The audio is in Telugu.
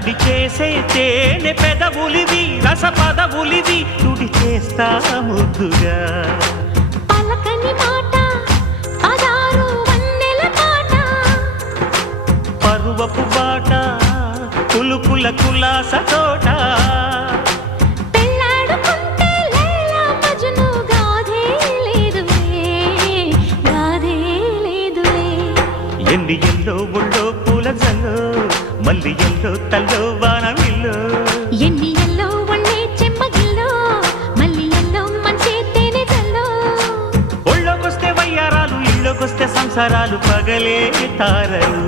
మెరిసే తేనె పెదవులివి రస పదవులివి తుడి చేస్తా ముద్దుగా. పలకని మాట పదారు వన్నెల పాట పరువపు బాట కులుకుల కులాస తోట. ఎన్ని ఎల్లో ఒళ్ళో పూల జల్లో మల్లి ఎల్లో తల్లో వానవిల్లో ఎన్ని ఎల్లో ఒళ్ళే చెమ్మగిల్లో మళ్ళీ ఎల్లో మంచి తేనె జల్లో. ఒళ్ళోకొస్తే వయ్యారాలు ఇళ్ళోకొస్తే సంసారాలు పగలే తారలు.